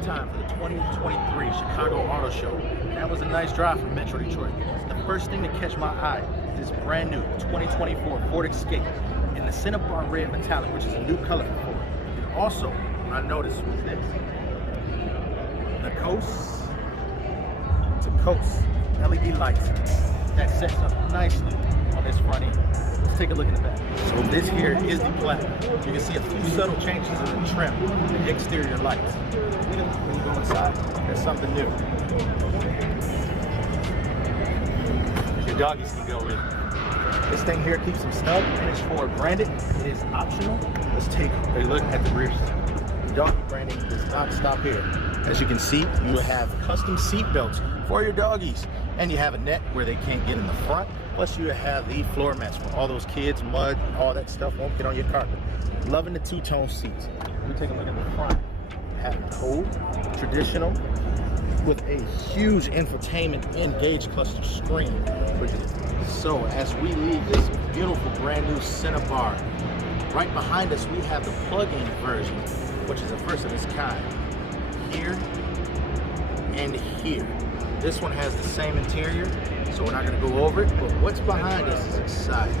in time for the 2023 Chicago Auto Show. And that was a nice drive from Metro Detroit. The first thing to catch my eye is this brand new 2024 Ford Escape in the center bar red metallic, which is a new color for Ford. And also, what I noticed was this: the coast to coast LED lights that sets up nicely on this front end. Let's take a look in the back. So this here is the black. You can see a few subtle changes in the trim, the exterior lights. When you go inside, there's something new. Your doggies can go in. This thing here keeps them snug and it's Ford branded. It is optional. Let's take a look at the rear. The doggy branding does not stop here. As you can see, you have custom seat belts for your doggies, and you have a net where they can't get in the front. Plus you have the floor mats for all those kids, mud, all that stuff won't get on your carpet. Loving the two-tone seats. We take a look at the front. You have cool, traditional, with a huge infotainment and gauge cluster screen. So as we leave this beautiful brand new center bar, right behind us we have the plug-in version, which is the first of its kind. Here and here. This one has the same interior, so we're not going to go over it, but what's behind us is exciting.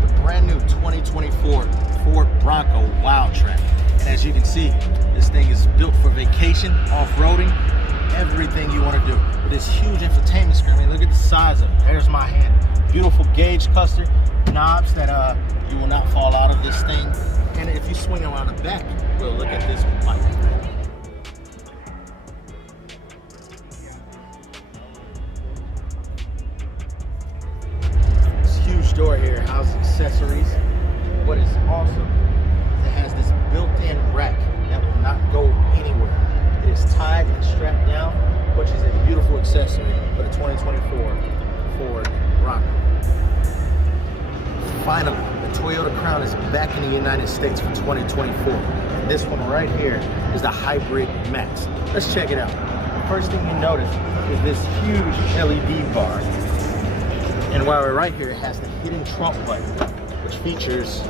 The brand new 2024 Ford Bronco Wild Track. And as you can see, this thing is built for vacation, off-roading, everything you want to do. With this huge infotainment screen, I mean, look at the size of it. There's my hand. Beautiful gauge cluster, knobs that you will not fall out of this thing. And if you swing around the back, we'll look at this bike. This huge door here houses accessories. What is awesome, it has this built-in rack that will not go anywhere. It is tied and strapped down, which is a beautiful accessory for the 2024 Ford Bronco. Finally, the Toyota Crown is back in the United States for 2024. And this one right here is the Hybrid Max. Let's check it out. The first thing you notice is this huge LED bar. And while we're right here, it has the hidden trunk button, which features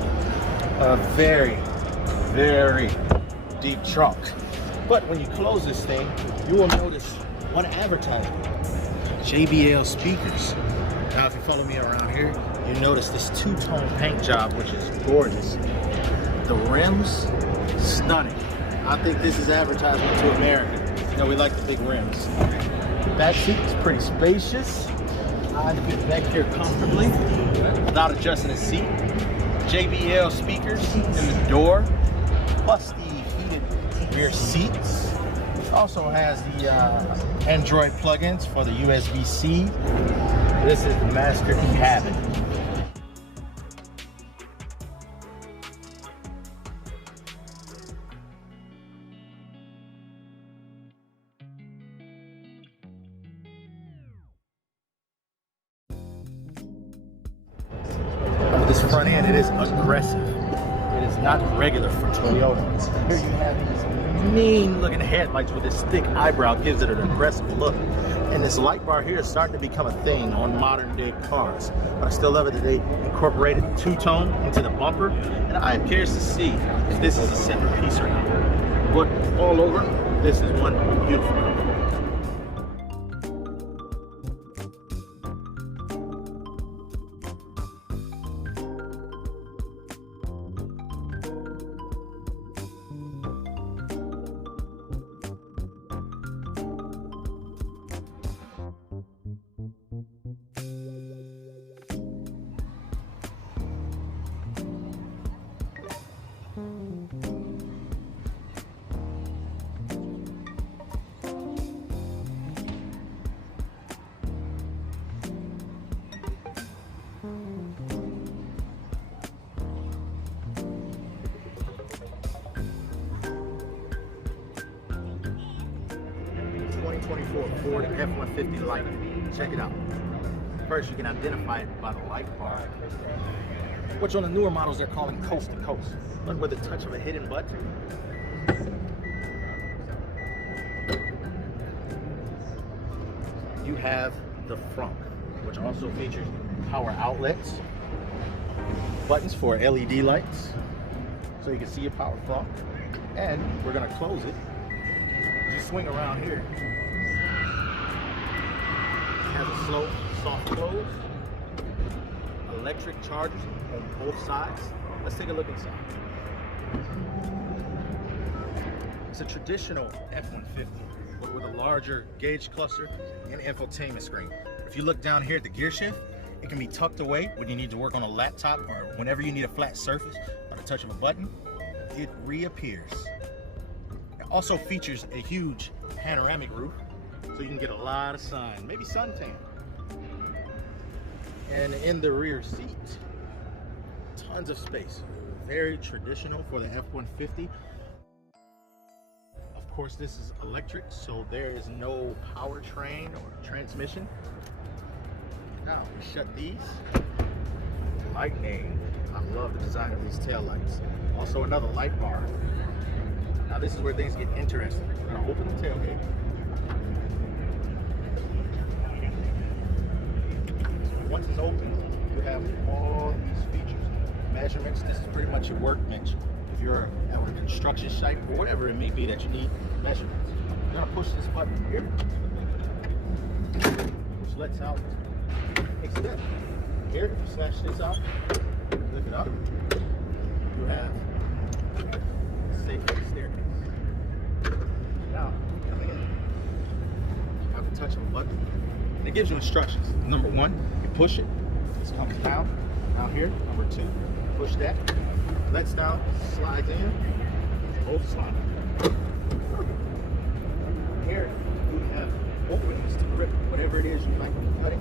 a very, very deep trunk. But when you close this thing, you will notice one advertisement: JBL speakers. Now, if you follow me around here, you notice this two-tone paint job, which is gorgeous. The rims, stunning. I think this is advertisement to America. You know, we like the big rims. The back seat is pretty spacious. I can fit back here comfortably without adjusting the seat. JBL speakers in the door, plus the heated rear seats. It also has the Android plugins for the USB-C. This is the master cabin. This front end, it is aggressive. It is not regular for Toyota. Here you have these mean looking headlights with this thick eyebrow, gives it an aggressive look. And this light bar here is starting to become a thing on modern day cars. But I still love it that they incorporated two-tone into the bumper. And I am curious to see if this is a separate piece or not. But all over, this is one beautiful car. Ford F-150 Lightning. Check it out. First, you can identify it by the light bar, which on the newer models they're calling coast to coast. Look, with the touch of a hidden button. You you have the front, which also features power outlets, buttons for LED lights, so you can see your power front. And we're gonna close it. You swing around here. It has a slow, soft close. Electric chargers on both sides. Let's take a look inside. It's a traditional F-150, but with a larger gauge cluster and infotainment screen. If you look down here at the gear shift, it can be tucked away when you need to work on a laptop or whenever you need a flat surface by the touch of a button. It reappears. It also features a huge panoramic roof, so you can get a lot of sun, maybe suntan. And in the rear seat, tons of space. Very traditional for the F-150. Of course, this is electric, so there is no powertrain or transmission. Now, we shut these. Lightning. I love the design of these taillights. Also another light bar. Now this is where things get interesting. We're gonna open the tailgate. Once it's open, you have all these features. Measurements, this is pretty much your workbench. If you're at a construction site or whatever it may be that you need measurements. You're gonna push this button here, which lets out a step. Here, if you slash this out, lift it up, you have a safety staircase. Now, coming in, you have to touch a button, and it gives you instructions. Number one, you push it, this comes down here. Number two, push that, lets down, slides in, both slide. Here, you have openings to grip whatever it is you like cutting.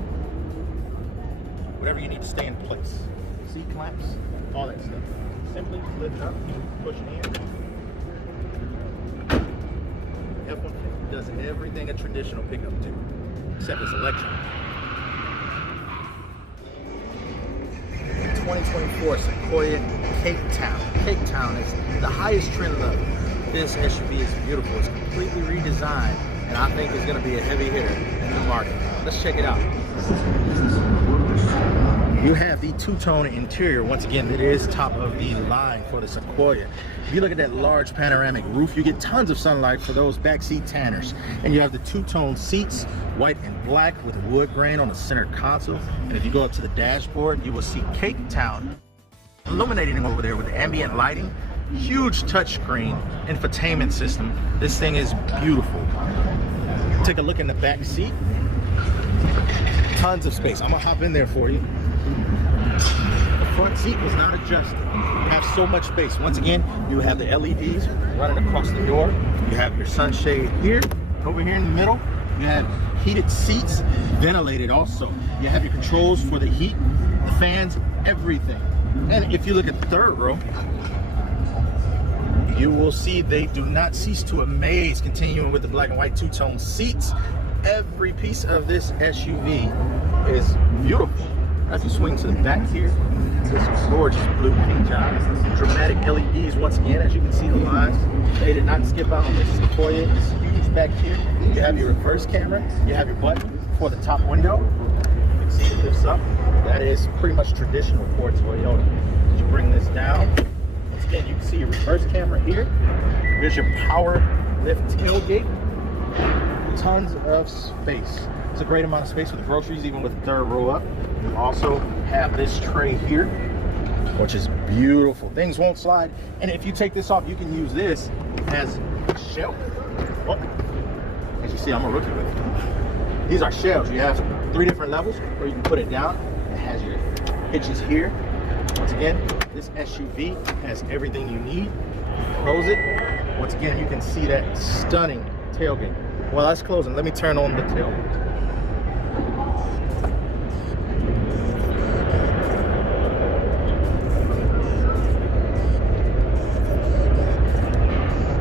Whatever you need to stay in place. Seat clamps, all that stuff. Simply lift it up, push it in. F-150 does everything a traditional pickup do, except it's electric. 2024 Sequoia Cape Town. Cape Town is the highest trim level. This SUV is beautiful. It's completely redesigned, and I think it's going to be a heavy hitter in the market. Let's check it out. You have the two-tone interior. Once again, it is top of the line for the Sequoia. If you look at that large panoramic roof, you get tons of sunlight for those backseat tanners. And you have the two-tone seats, white and black with wood grain on the center console. And if you go up to the dashboard, you will see Cape Town illuminating over there with ambient lighting. Huge touchscreen infotainment system. This thing is beautiful. Take a look in the back seat. Tons of space. I'm gonna hop in there for you. The front seat was not adjusted. You have so much space. Once again, you have the LEDs running across the door. You have your sunshade here. Over here in the middle, you have heated seats, ventilated also. You have your controls for the heat, the fans, everything. And if you look at the third row, you will see they do not cease to amaze. Continuing with the black and white two-tone seats, every piece of this SUV is beautiful. As you swing to the back here, this gorgeous blue paint job. Dramatic LEDs once again, as you can see the lines. They did not skip out on this Sequoia. It's huge back here. You have your reverse camera. You have your button for the top window. You can see it lifts up. That is pretty much traditional for a Toyota. As you bring this down, once again, you can see your reverse camera here. Here's your power lift tailgate. Tons of space. It's a great amount of space for the groceries, even with the third row up. You also have this tray here, which is beautiful. Things won't slide. And if you take this off, you can use this as a shelf. Oh, as you see, I'm a rookie with it. These are shelves. You have 3 different levels where you can put it down. It has your hitches here. Once again, this SUV has everything you need. Close it. Once again, you can see that stunning tailgate. Well, that's closing. Let me turn on the tailgate.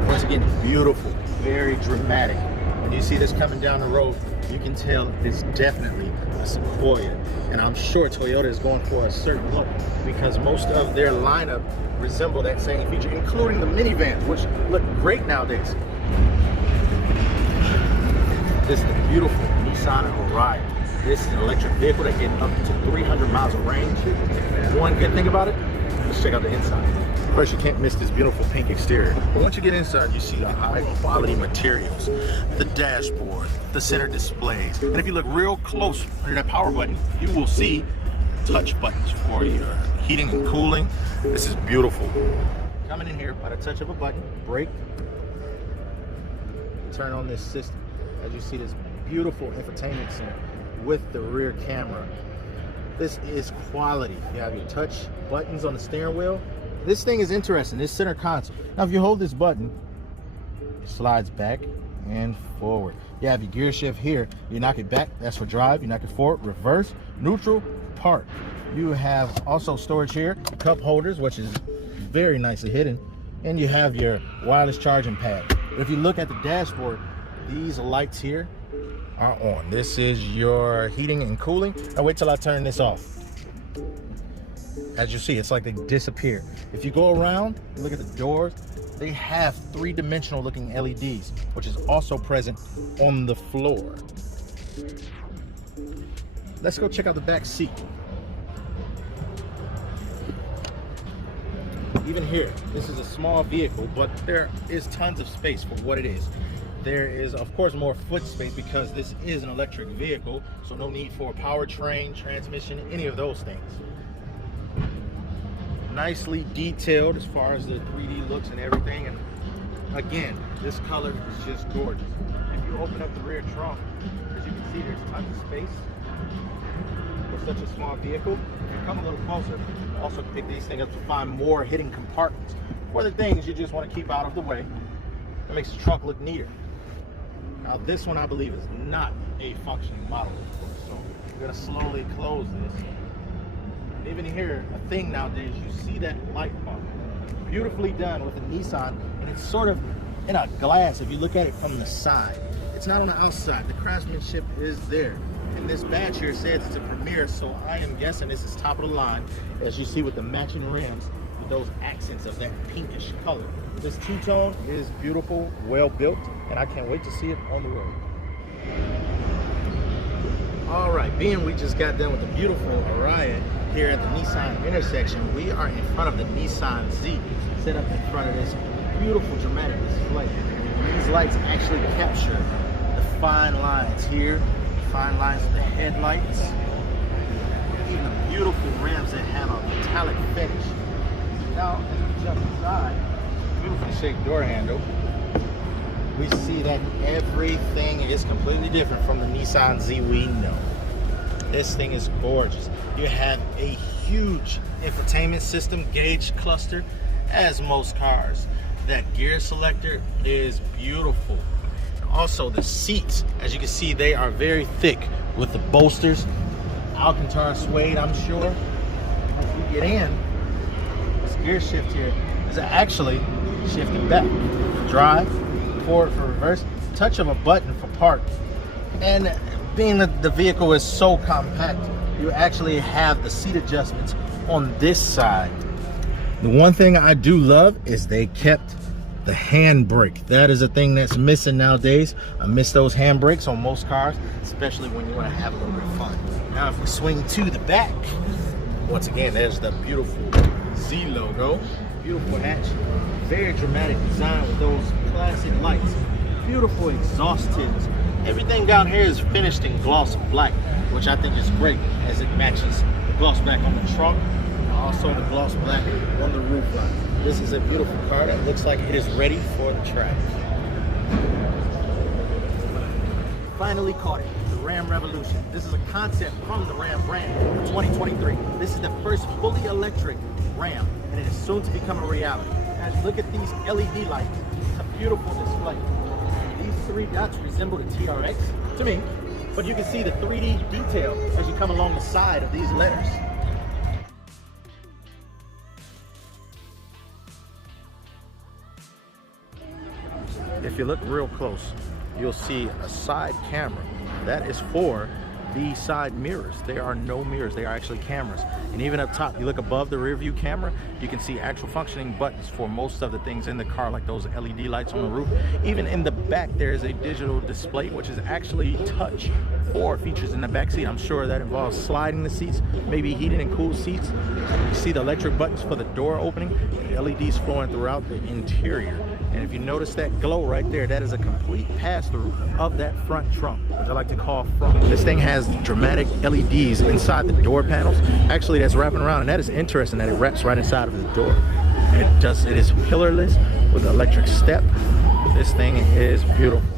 Once again, beautiful, very dramatic. When you see this coming down the road, you can tell it's definitely a Sequoia. And I'm sure Toyota is going for a certain look because most of their lineup resemble that same feature, including the minivans, which look great nowadays. This is a beautiful Nissan Ariya. This is an electric vehicle that gets up to 300 miles of range. One good thing about it, let's check out the inside. First, you can't miss this beautiful pink exterior. But once you get inside, you see the high quality materials, the dashboard, the center displays. And if you look real close under that power button, you will see touch buttons for your heating and cooling. This is beautiful. Coming in here by the touch of a button, brake, turn on this system. As you see, this beautiful infotainment center with the rear camera. This is quality. You have your touch buttons on the steering wheel. This thing is interesting, this center console. Now if you hold this button, it slides back and forward. You have your gear shift here. You knock it back, that's for drive. You knock it forward, reverse, neutral, park. You have also storage here, cup holders, which is very nicely hidden. And you have your wireless charging pad. If you look at the dashboard, these lights here are on. This is your heating and cooling. Now wait till I turn this off. As you see, it's like they disappear. If you go around, look at the doors, they have three-dimensional looking LEDs, which is also present on the floor. Let's go check out the back seat. Even here, this is a small vehicle, but there is tons of space for what it is. There is, of course, more foot space because this is an electric vehicle, so no need for a powertrain, transmission, any of those things. Nicely detailed as far as the 3D looks and everything, and again, this color is just gorgeous. If you open up the rear trunk, as you can see, there's tons of space for such a small vehicle. If you come a little closer, you also can pick these things up to find more hidden compartments for the things you just want to keep out of the way. That makes the trunk look neater. Now this one I believe is not a functioning model, so we're going to slowly close this. And even here, a thing nowadays, you see that light bulb. Beautifully done with a Nissan, and it's sort of in a glass if you look at it from the side. It's not on the outside. The craftsmanship is there. And this badge here says it's a Premier, so I am guessing this is top of the line, as you see with the matching rims, with those accents of that pinkish color. This two-tone is beautiful, well built, and I can't wait to see it on the road. All right, being we just got done with the beautiful Ariya here at the Nissan intersection, we are in front of the Nissan Z, set up in front of this beautiful dramatic display. And these lights actually capture the fine lines here, fine lines of the headlights, even the beautiful rims that have a metallic finish. Now, as we jump inside, beautifully shaped door handle, we see that everything is completely different from the Nissan Z we know. This thing is gorgeous. You have a huge infotainment system, gauge cluster, as most cars. That gear selector is beautiful. Also, the seats, as you can see, they are very thick with the bolsters. Alcantara suede, I'm sure. As we get in, this gear shift here is actually shifting back. Drive, forward for reverse, touch of a button for park. And being that the vehicle is so compact, you actually have the seat adjustments on this side. The one thing I do love is they kept the handbrake. That is a thing that's missing nowadays. I miss those handbrakes on most cars, especially when you want to have a little bit of fun. Now if we swing to the back, once again, there's the beautiful Z logo. Beautiful hatch, very dramatic design with those classic lights. Beautiful exhaust tips. Everything down here is finished in gloss black, which I think is great as it matches the gloss black on the trunk and also the gloss black on the roof line. This is a beautiful car that looks like it is ready for the track. Finally caught it, the Ram Revolution. This is a concept from the Ram brand for 2023. This is the first fully electric Ram, and it is soon to become a reality. As you look at these LED lights, it's a beautiful display. These three dots resemble the TRX to me, but you can see the 3D detail as you come along the side of these letters. If you look real close, you'll see a side camera. That is for the side mirrors. There are no mirrors, they are actually cameras. And even up top, you look above the rear view camera, you can see actual functioning buttons for most of the things in the car, like those LED lights on the roof. Even in the back, there is a digital display, which is actually touch for features in the back seat. I'm sure that involves sliding the seats, maybe heated and cooled seats. You see the electric buttons for the door opening, and LEDs flowing throughout the interior. And if you notice that glow right there, that is a complete pass-through of that front trunk, which I like to call front. This thing has dramatic LEDs inside the door panels. Actually, that's wrapping around, and that is interesting that it wraps right inside of the door. And it is pillarless with an electric step. This thing is beautiful.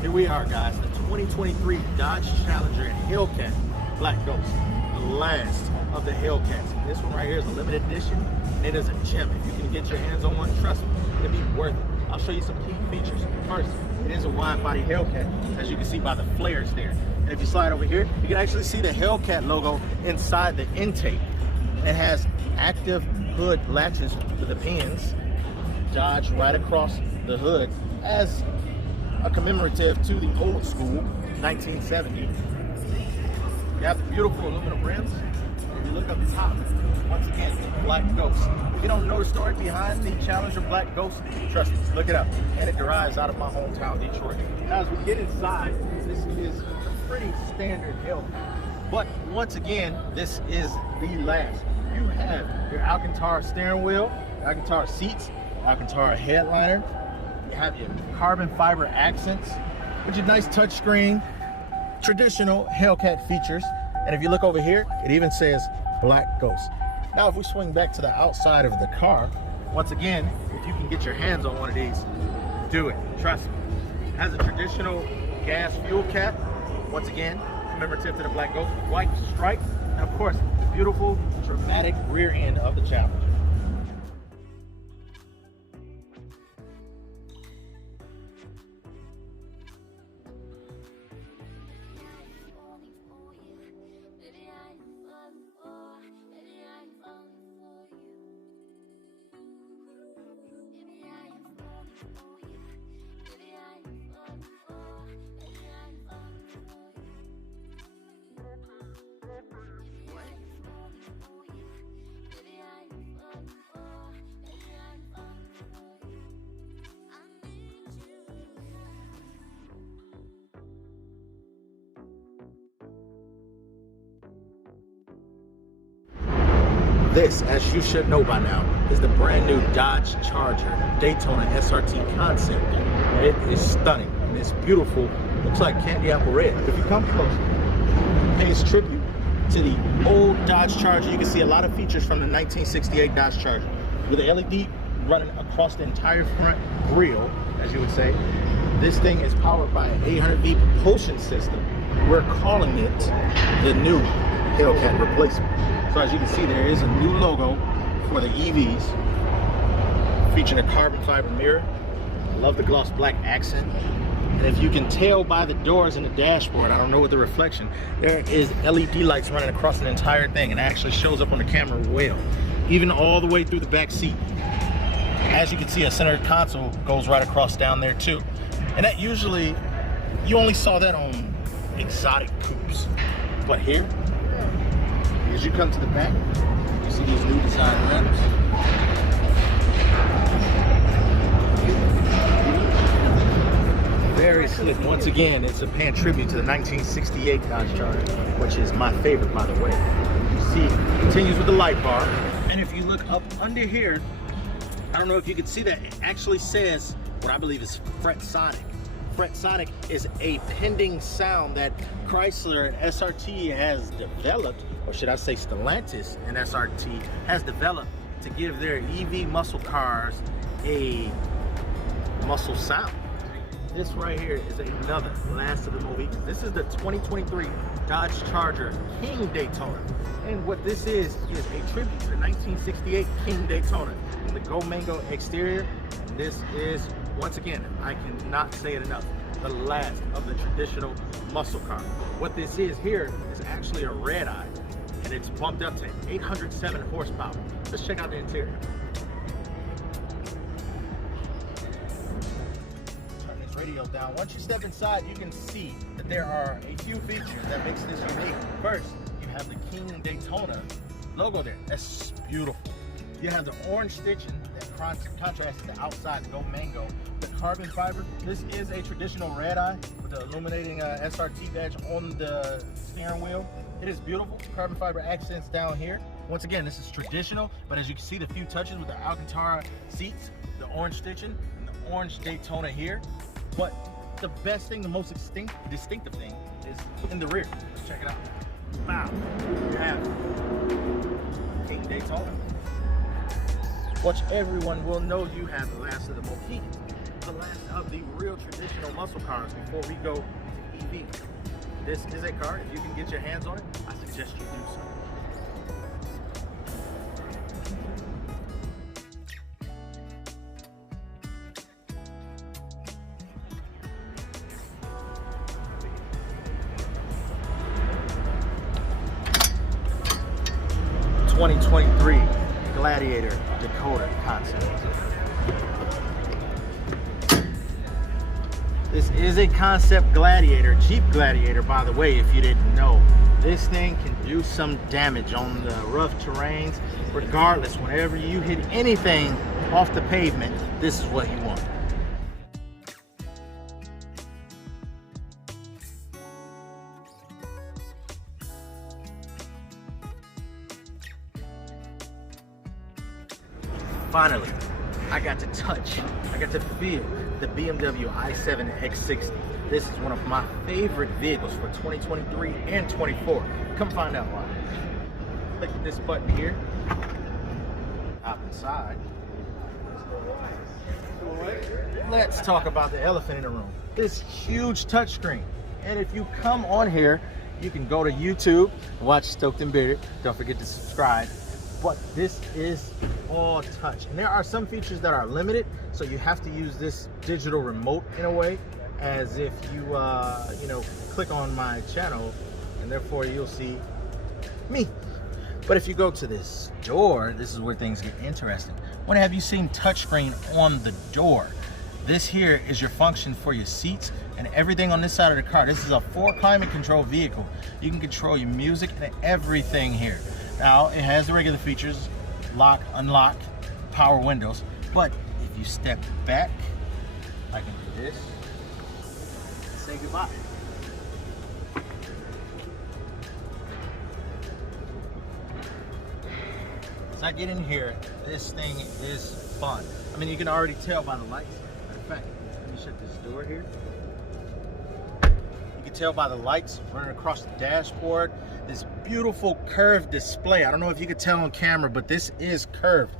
Here we are, guys, the 2023 Dodge Challenger Hellcat Black Ghost, the last of the Hellcats. This one right here is a limited edition, and it is a gem. If you can get your hands on one, trust me, it'll be worth it. I'll show you some key features. First, it is a wide-body Hellcat, as you can see by the flares there. And if you slide over here, you can actually see the Hellcat logo inside the intake. It has active hood latches for the pins, Dodge right across the hood, as a commemorative to the old school 1970. You have the beautiful aluminum rims. If you look up top, once again, Black Ghost. If you don't know the story behind the Challenger Black Ghost, trust me, look it up. And it derives out of my hometown, Detroit. Now, as we get inside, this is a pretty standard Hellcat. But once again, this is the last. You have your Alcantara steering wheel, Alcantara seats, Alcantara headliner. You have your carbon fiber accents, with your nice touchscreen, traditional Hellcat features. And if you look over here, it even says Black Ghost. Now, if we swing back to the outside of the car, once again, if you can get your hands on one of these, do it, trust me. It has a traditional gas fuel cap, once again, commemorative to the Black Ghost, white stripe, and of course, the beautiful, dramatic rear end of the Challenger. This, as you should know by now, is the brand new Dodge Charger Daytona SRT concept. It is stunning and it's beautiful. Looks like candy apple red. If you come close, it pays tribute to the old Dodge Charger. You can see a lot of features from the 1968 Dodge Charger, with the LED running across the entire front grille, as you would say. This thing is powered by an 800V propulsion system. We're calling it the new Hellcat replacement. So as you can see, there is a new logo for the EVs, featuring a carbon fiber mirror. I love the gloss black accent. And if you can tell by the doors and the dashboard, I don't know what the reflection, there is LED lights running across the entire thing, and it actually shows up on the camera well, even all the way through the back seat. As you can see, a center console goes right across down there too. And that usually, you only saw that on exotic coupes. But here, as you come to the back, you see these new design rims. Very slick. Once again, it's a paying tribute to the 1968 Dodge Charger, which is my favorite, by the way. You see, it continues with the light bar. And if you look up under here, I don't know if you can see that, it actually says what I believe is Fretsonic. Fretsonic is a pending sound that Chrysler and SRT has developed, or should I say Stellantis and SRT has developed to give their EV muscle cars a muscle sound. This right here is another last of the movie. This is the 2023 Dodge Charger King Daytona. And what this is a tribute to the 1968 King Daytona. The Go Mango exterior. And this is, once again, I cannot say it enough, the last of the traditional muscle car. What this is here is actually a red eye, and it's bumped up to 807 horsepower. Let's check out the interior. Turn this radio down. Once you step inside, you can see that there are a few features that makes this unique. First, you have the King Daytona logo there. That's beautiful. You have the orange stitching that contrasts the outside Go Mango. The carbon fiber, this is a traditional red eye with the illuminating SRT badge on the steering wheel. It is beautiful. Carbon fiber accents down here. Once again, this is traditional, but as you can see, the few touches with the Alcantara seats, the orange stitching, and the orange Daytona here. But the best thing, the most distinctive thing is in the rear. Let's check it out. Wow, you have King Daytona. Which everyone will know you have the last of the Mohicans, the last of the real traditional muscle cars before we go to EV. This is a car, if you can get your hands on it, I suggest you do so. '23 Gladiator Decoder concept. This is a concept Gladiator, Jeep Gladiator, by the way, if you didn't know. This thing can do some damage on the rough terrains. Regardless, whenever you hit anything off the pavement, this is what you want. Finally, I got to touch, I got to feel the BMW i7 X60. This is one of my favorite vehicles for 2023 and 24. Come find out why. Click this button here, hop inside. Let's talk about the elephant in the room. This huge touchscreen. And if you come on here, you can go to YouTube, watch Stoked and Bearded. Don't forget to subscribe. But this is all touch, and there are some features that are limited, so you have to use this digital remote in a way, as if you click on my channel, and therefore you'll see me. But if you go to this door, this is where things get interesting. When have you seen touchscreen on the door? This here is your function for your seats and everything on this side of the car. This is a 4 climate control vehicle. You can control your music and everything here. Now, it has the regular features, lock, unlock, power windows, but if you step back, I can do this, say goodbye. As I get in here, this thing is fun. I mean, you can already tell by the lights. Matter of fact, let me shut this door here. You can tell by the lights running across the dashboard. This beautiful curved display. I don't know if you could tell on camera, but this is curved.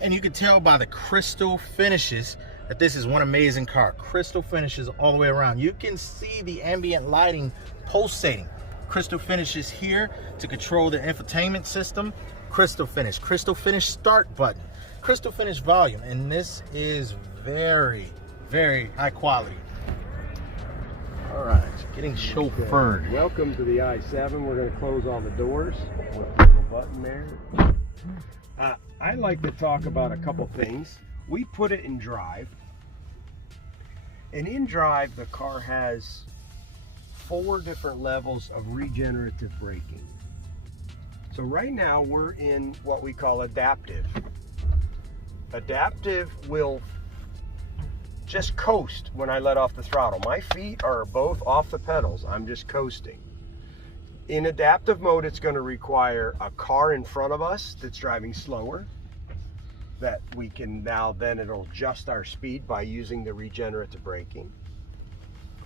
And you can tell by the crystal finishes that this is one amazing car. Crystal finishes all the way around. You can see the ambient lighting pulsating. Crystal finishes here to control the infotainment system. Crystal finish start button, crystal finish volume. And this is very, very high quality. All right, getting chauffeured. Okay. Welcome to the i7. We're going to close all the doors with a little button there. I like to talk about a couple things. We put it in drive. And in drive, the car has 4 different levels of regenerative braking. So right now, we're in what we call adaptive. Adaptive will just coast when I let off the throttle. My feet are both off the pedals. I'm just coasting. In adaptive mode, it's going to require a car in front of us that's driving slower, that we can now, then it'll adjust our speed by using the regenerative braking.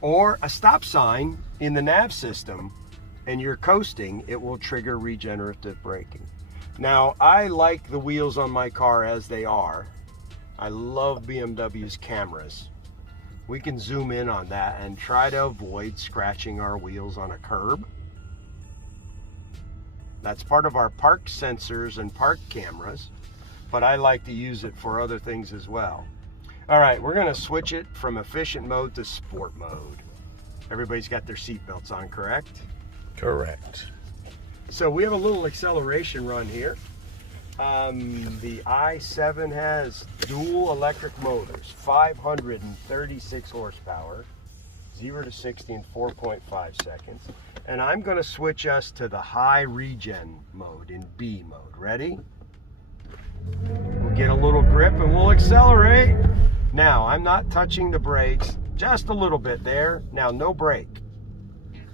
Or a stop sign in the nav system and you're coasting, it will trigger regenerative braking. Now, I like the wheels on my car as they are. I love BMW's cameras. We can zoom in on that and try to avoid scratching our wheels on a curb. That's part of our park sensors and park cameras, but I like to use it for other things as well. All right, we're gonna switch it from efficient mode to sport mode. Everybody's got their seatbelts on, correct? Correct. So we have a little acceleration run here. The i7 has dual electric motors, 536 horsepower, 0 to 60 in 4.5 seconds. And I'm gonna switch us to the high regen mode in B mode. Ready? We'll get a little grip and we'll accelerate. Now, I'm not touching the brakes, just a little bit there. Now, no brake.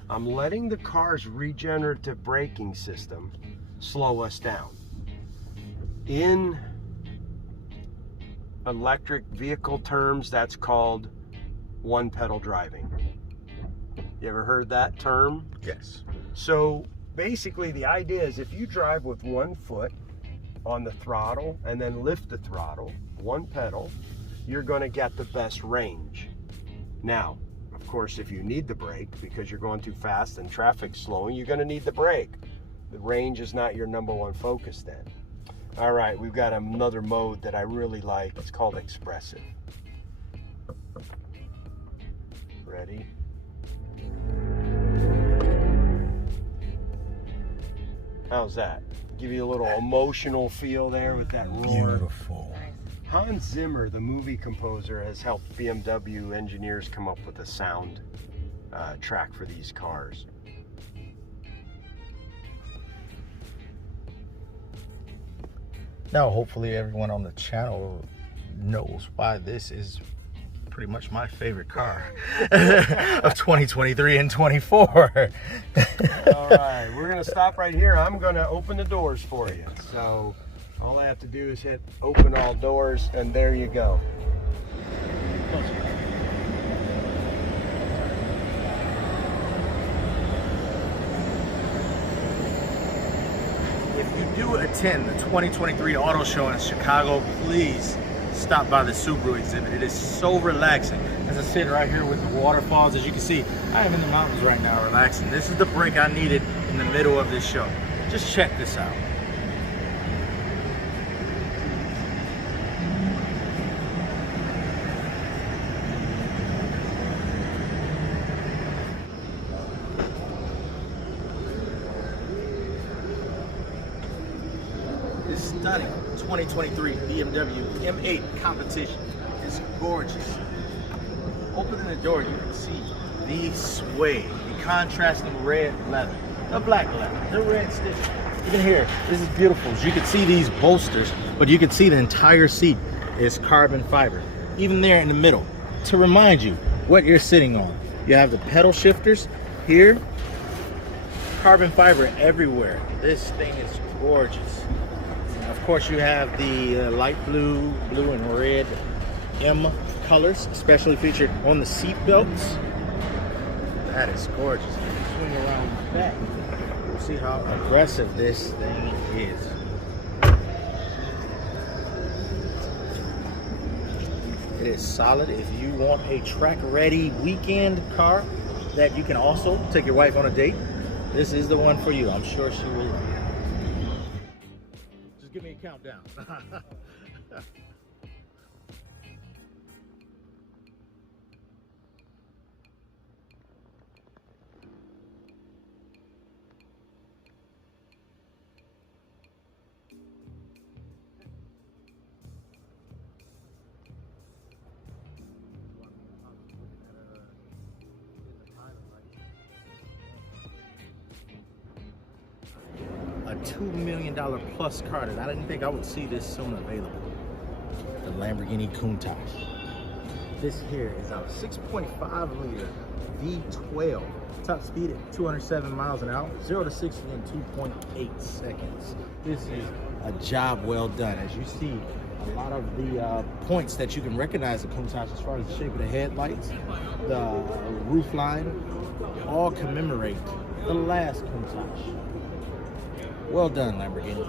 I'm letting the car's regenerative braking system slow us down. In electric vehicle terms, that's called one pedal driving. You ever heard that term? Yes. So basically the idea is if you drive with one foot on the throttle and then lift the throttle, one pedal, you're going to get the best range. Now, of course, if you need the brake because you're going too fast and traffic's slowing, you're going to need the brake. The range is not your number one focus then. All right, we've got another mode that I really like. It's called expressive. Ready? How's that? Give you a little emotional feel there with that roar. Beautiful. Hans Zimmer, the movie composer, has helped BMW engineers come up with a sound track for these cars. Now, hopefully everyone on the channel knows why this is pretty much my favorite car of 2023 and 24. All right, we're gonna stop right here. I'm gonna open the doors for you. So all I have to do is hit open all doors and there you go. If you do attend the 2023 auto show in Chicago, please stop by the Subaru exhibit. It is so relaxing. As I sit right here with the waterfalls, as you can see, I am in the mountains right now relaxing. This is the break I needed in the middle of this show. Just check this out. This stunning 2023 BMW M8 Competition is gorgeous. Opening the door, you can see the suede, the contrasting red leather, the black leather, the red stitching. You can hear, this is beautiful. You can see these bolsters, but you can see the entire seat is carbon fiber. Even there in the middle, to remind you what you're sitting on. You have the pedal shifters here, carbon fiber everywhere. This thing is gorgeous. Of course, you have the light blue, blue and red M colors, especially featured on the seat belts. That is gorgeous. Swing around the back. You'll see how aggressive this thing is. It is solid. If you want a track-ready weekend car that you can also take your wife on a date, this is the one for you. I'm sure she will love it. Just give me a countdown. A $2 million plus car that I didn't think I would see this soon available. The Lamborghini Countach. This here is our 6.5 liter V12. Top speed at 207 miles an hour, 0 to 60 in 2.8 seconds. This is a job well done. As you see, a lot of the points that you can recognize the Countach as far as the shape of the headlights, the roof line, all commemorate the last Countach. Well done, Lamborghini.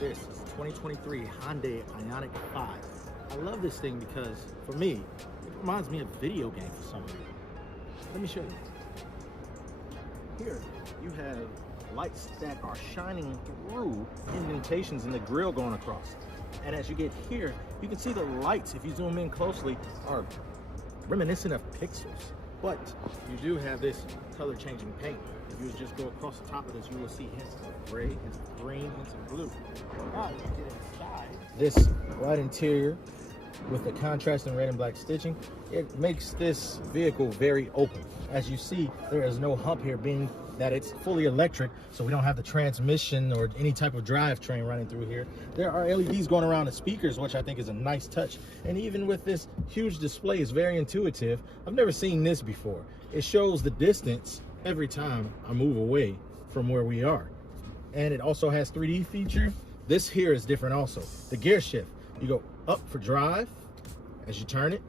this. It's a 2023 Hyundai Ioniq 5. I love this thing because, for me, it reminds me of a video game for some reason. Let me show you. Here, you have lights that are shining through indentations in the grill going across. And as you get here, you can see the lights, if you zoom in closely, are reminiscent of pixels. But you do have this color changing paint. If you just go across the top of this, you will see hints of gray, hints of green, hints of blue. Now you get inside. This white interior with the contrast in red and black stitching, it makes this vehicle very open. As you see, there is no hump here, being that it's fully electric, so we don't have the transmission or any type of drivetrain running through here. There are LEDs going around the speakers, which I think is a nice touch. And even with this huge display, it's very intuitive. I've never seen this before. It shows the distance every time I move away from where we are. And it also has 3D feature. This here is different also. The gear shift, you go up for drive as you turn it,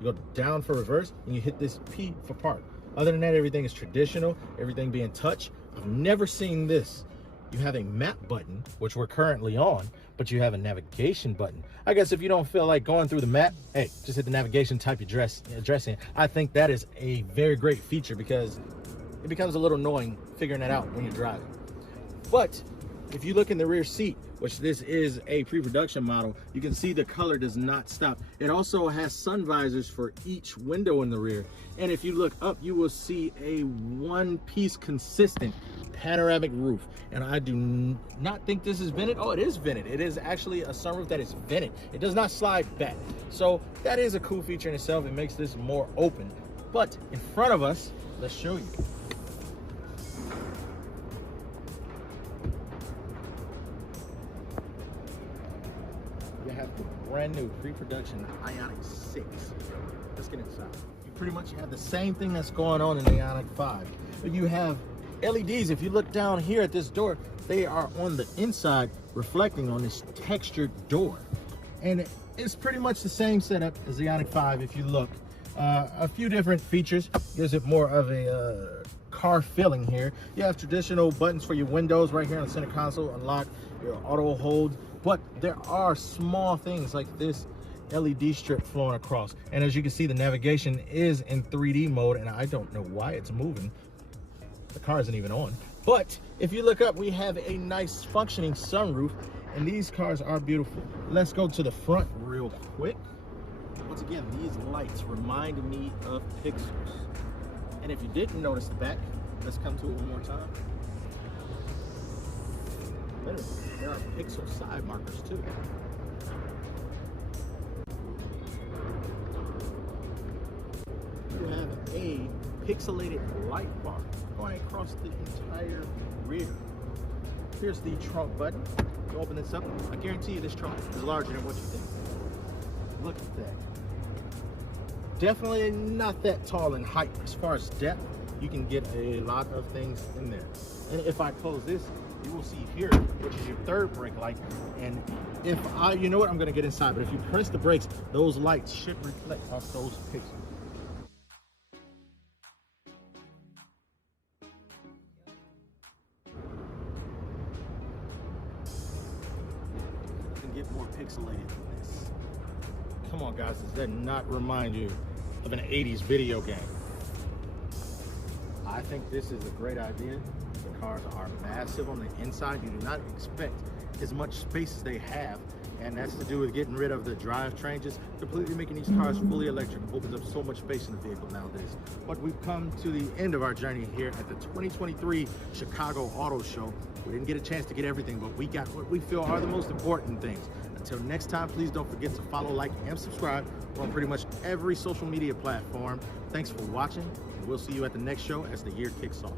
you go down for reverse, and you hit this P for park. Other than that, everything is traditional, everything being touch. I've never seen this. You have a map button, which we're currently on, but you have a navigation button. I guess if you don't feel like going through the map, hey, just hit the navigation, type your address in. I think that is a very great feature because it becomes a little annoying figuring that out when you're driving. But if you look in the rear seat, which this is a pre-production model, you can see the color does not stop. It also has sun visors for each window in the rear. And if you look up, you will see a one-piece consistent panoramic roof. And I do not think this is vented. Oh, it is vented. It is actually a sunroof that is vented. It does not slide back. So that is a cool feature in itself. It makes this more open. But in front of us, let's show you. You have the brand new pre-production Ioniq 6. Let's get inside. You pretty much have the same thing that's going on in the Ioniq 5. But you have LEDs. If you look down here at this door, they are on the inside reflecting on this textured door. And it's pretty much the same setup as the Ioniq 5 if you look. A few different features. Gives it more of a car feeling here. You have traditional buttons for your windows right here on the center console, unlock your auto hold. But there are small things like this LED strip flowing across. And as you can see, the navigation is in 3D mode, and I don't know why it's moving. The car isn't even on. But if you look up, we have a nice functioning sunroof, and these cars are beautiful. Let's go to the front real quick. Once again, these lights remind me of pixels. And if you didn't notice the back, let's come to it one more time. There are pixel side markers too. You have a pixelated light bar going across the entire rear. Here's the trunk button. You open this up. I guarantee you this trunk is larger than what you think. Look at that. Definitely not that tall in height. As far as depth, you can get a lot of things in there. And if I close this, you will see here, which is your third brake light. And if you know what, I'm gonna get inside, but if you press the brakes, those lights should reflect off those pixels. You can get more pixelated than this. Come on guys, does that not remind you of an 80s video game? I think this is a great idea. The cars are massive on the inside. You do not expect as much space as they have, and that's to do with getting rid of the drivetrain, just completely making these cars fully electric. Opens up so much space in the vehicle nowadays. But we've come to the end of our journey here at the 2023 Chicago Auto Show. We didn't get a chance to get everything, but we got what we feel are the most important things. Until next time, please don't forget to follow, like, and subscribe. We're on pretty much every social media platform. Thanks for watching, and we'll see you at the next show as the year kicks off.